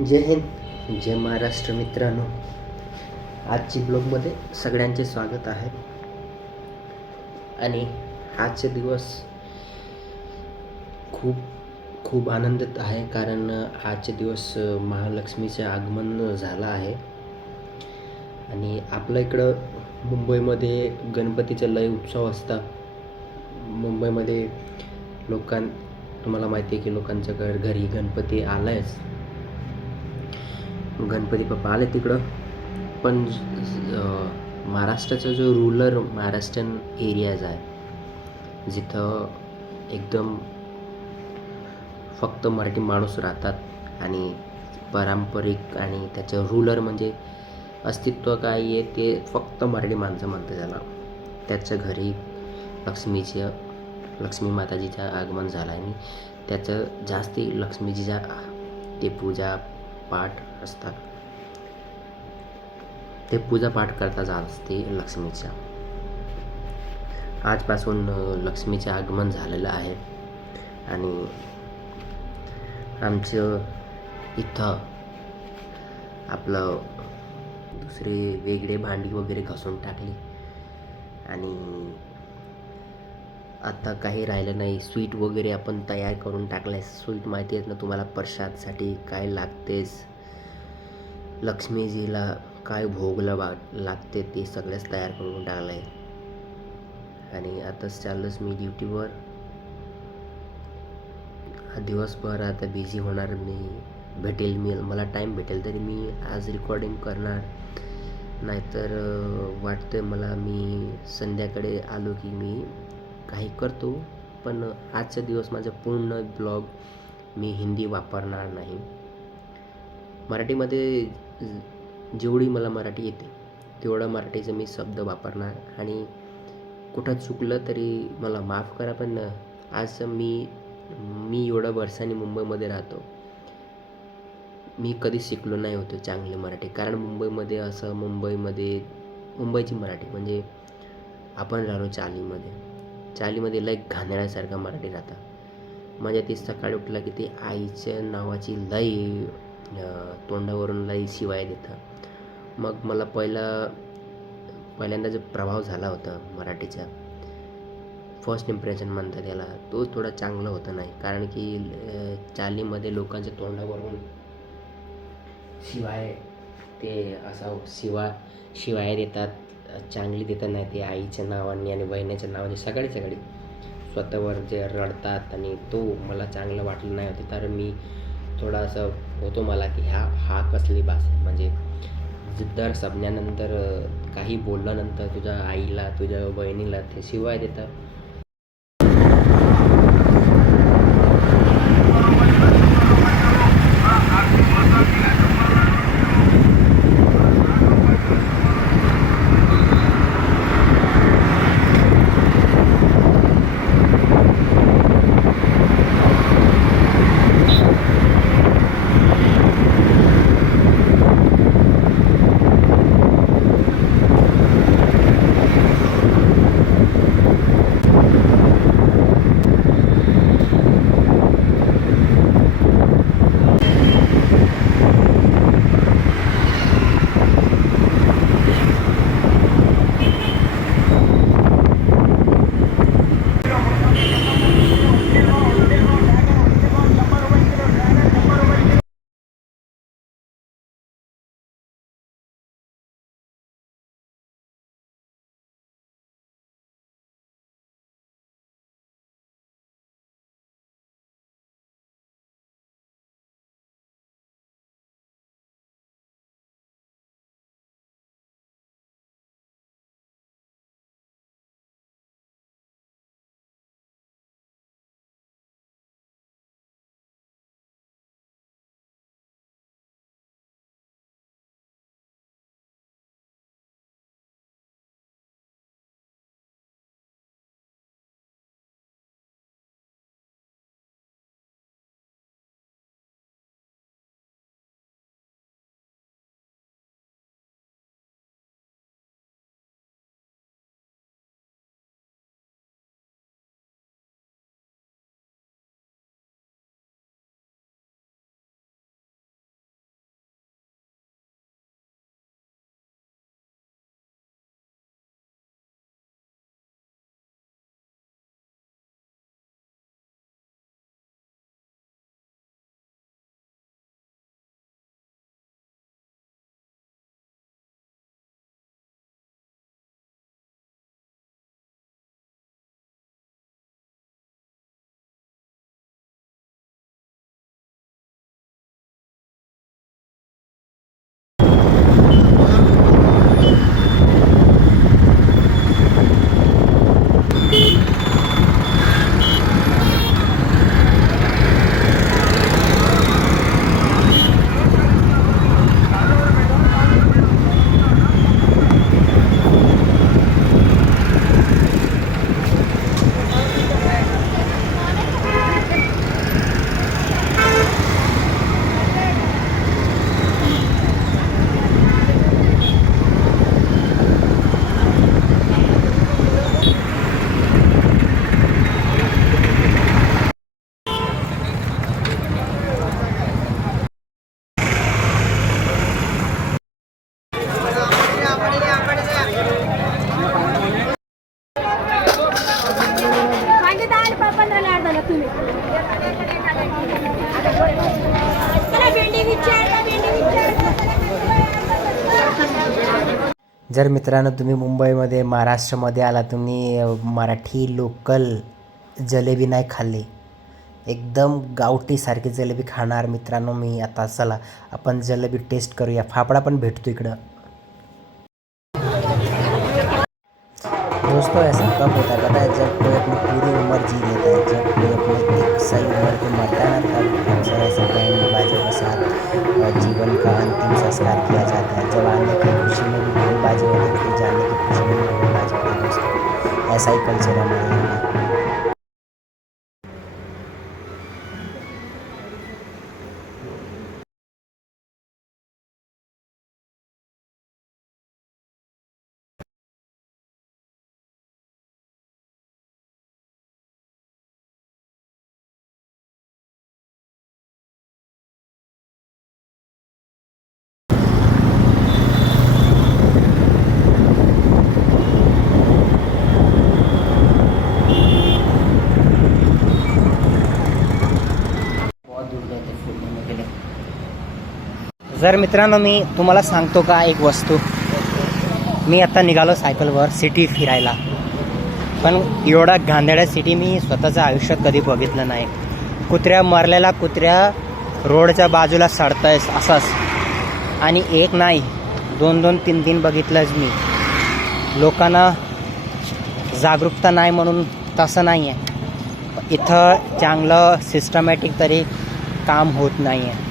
जय हिंद, जय महाराष्ट्र मित्रांनो. आजची ब्लॉगमध्ये सगळ्यांचे स्वागत आहे. आणि आजचे दिवस खूप खूप आनंदित आहे, कारण आजचे दिवस महालक्ष्मीचे आगमन झालं आहे. आणि आपल्या इकडं मुंबईमध्ये गणपतीचा लय उत्सव असता. मुंबईमध्ये तुम्हाला माहिती आहे की लोकांच्या घरी गणपती आलायच. गणपती बाप्पा आले तिकडं. पण महाराष्ट्राचा जो महाराष्ट्रीयन एरियाज आहे, जिथं एकदम फक्त मराठी माणूस राहतात आणि पारंपरिक आणि त्याचं रूलर म्हणजे अस्तित्व काय आहे ते फक्त मराठी माणसं म्हणतात त्याला. त्याच्या घरी लक्ष्मी माताजीचं आगमन झालं आणि त्याचं जास्ती लक्ष्मीजीच्या ते पूजा पाठ असतात. ते पूजापाठ करता जात असते लक्ष्मीच्या. आजपासून लक्ष्मीचे आगमन झालेलं आहे. आणि आमचं इथं आपलं दुसरे वेगळे भांडी वगैरे घासून टाकली आणि आता काही राहिलं नाही. स्वीट वगैरे आपण तयार करून टाकलं आहे. स्वीट माहिती आहेत ना तुम्हाला, प्रसादसाठी काय लागतेच, लक्ष्मीजीला काय भोगलं लागते ते सगळंच तयार करून टाकलं आहे. आणि आताच चाललंच मी ड्युटीवर. दिवसभर आता बिझी होणार. मला टाईम भेटेल तरी मी आज रेकॉर्डिंग करणार, नाहीतर वाटतं मला मी संध्याकाळी आलो की मी काही करतो. पण आजचा दिवस माझा पूर्ण ब्लॉग मी हिंदी वापरणार नाही. मराठीमध्ये जेवढी मला मराठी येते तेवढं मराठीचं मी शब्द वापरणार. आणि कुठं चुकलं तरी मला माफ करा. पण आज मी एवढ्या वर्षांनी मुंबईमध्ये राहतो, मी कधी शिकलो नाही होतो चांगली मराठी. कारण मुंबईची मराठी म्हणजे आपण राहिलो चालीमध्ये लय घाणेरड्यासारखं मराठी राहतं. म्हणजे ती सकाळी उठलं की ती आईच्या नावाची लय तोंडावरून लय शिवाय देतं. मग मला पहिल्यांदा जो प्रभाव झाला होता मराठीचा, फर्स्ट इम्प्रेशन म्हणतात त्याला, तो थोडा चांगला होता नाही. कारण की चालीमध्ये लोकांच्या तोंडावरून शिवाय देतात, चांगली देतात नाही. ते आईच्या नावाने आणि बहिणीच्या नावाने सगळी स्वतःवर जे रडतात, आणि तो मला चांगलं वाटलं नाही होतं. तर मी थोडा असं होतो मला की हा कसली भाषा. म्हणजे दर शब्दानंतर काही बोलल्यानंतर तुझ्या आईला तुझ्या बहिणीला ते शिवाय देतात. जर मित्रांनो तुम्ही मुंबईमध्ये महाराष्ट्रामध्ये आला, तुम्ही मराठी लोकल जलेबी नाही खाल्ली, एकदम गावठीसारखी जलेबी खाणार मित्रांनो मी आता. चला आपण जलेबी टेस्ट करूया. फाफडा पण भेटतो इकडं. दोस्तों ऐसा कब होता है पता है, जब कोई अपनी पूरी उम्र जी लेता है, जब कोई अपनी एक सही उम्र पे मरता है ना, तब अक्सर ऐसे बैंड बाजों के साथ जीवन का अंतिम संस्कार किया जाता है. जब आने की खुशी में भी ढोल बाजे होते, फिर जाने की खुशी में भी ढोल बाजे होते दोस्तों. ऐसा ही कल्चर है हमारे यहाँ का. जर मित्रांनो मी तुम्हाला सांगतो का एक वस्तू, मी आता निघालो सायकलवर सिटी फिरायला, पण एवढा गांधेड्या सिटी मी स्वतःच्या आयुष्यात कधी बघितलं नाही. कुत्र्या मरलेला कुत्र्या रोडच्या बाजूला सडतायस असंच, आणि एक नाही 2-2, 3-3 बघितलंच मी. लोकांना जागरूकता नाही म्हणून तसं नाही आहे. इथं चांगलं सिस्टमॅटिक तरी काम होत नाही आहे.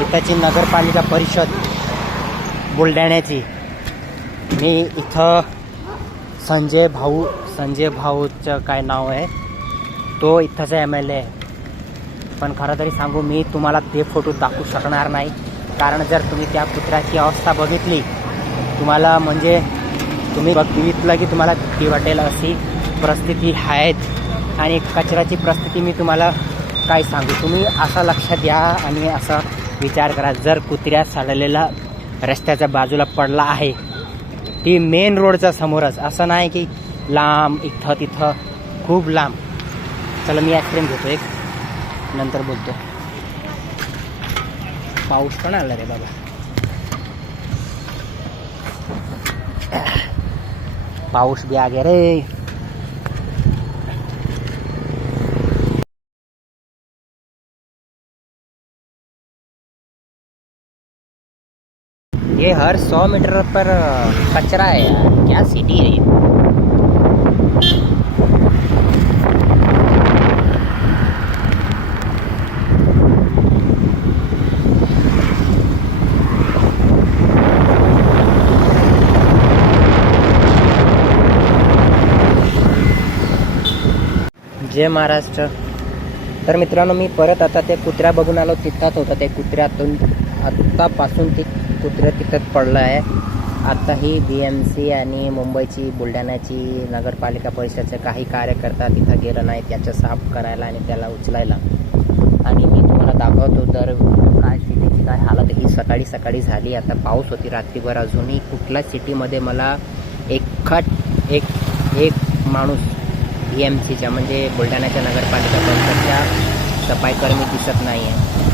इथंची नगरपालिका परिषद बुलढाण्याची, मी इथं संजय भाऊचं काय नाव आहे, तो इथंचा MLA आहे. पण खरं तरी सांगू, मी तुम्हाला ते फोटो दाखवू शकणार नाही, कारण जर तुम्ही त्या कुत्र्याची अवस्था बघितली, तुम्हाला म्हणजे तुम्ही बघितलं की तुम्हाला भीती वाटेल अशी परिस्थिती आहेत. आणि कचऱ्याची परिस्थिती मी तुम्हाला काय सांगू. तुम्ही असं लक्षात द्या आणि असं विचार करा, जर कुत्र्या सडलेला रस्त्याच्या बाजूला पडला आहे, ती मेन रोडच्या समोरच, असं नाही की लांब इथं तिथं खूप लांब. चला मी आईस्क्रीम घेतो एक, नंतर बोलतो. पाऊस पण आला रे बाबा, पाऊस भी आ गया रे. ये हर 100 मीटर पर कचरा है यार, क्या सिटी है ये. जय महाराष्ट्र. तर मित्रांनो मी परत आता ते कुत्र्या बघून आलो, तिथंच होतं ते कुत्र्यातून, आत्तापासून ते कुत्र्या तिथंच पडलं आहे. आत्ताही BMC आणि मुंबईची बुलढाण्याची नगरपालिका परिषदेचे काही कार्यकर्ता तिथं गेलं नाही त्याचं साफ करायला आणि त्याला उचलायला. आणि मी तुम्हाला दाखवतो तर काय सिटीची काय हालत. ही सकाळी झाली, आता पाऊस होती रात्रीभर. अजूनही कुठल्या सिटीमध्ये मला एक माणूस BMCच्या म्हणजे बुलढाण्याच्या नगरपालिका परिषदच्या सफाईकर्मी दिसत नाही आहे.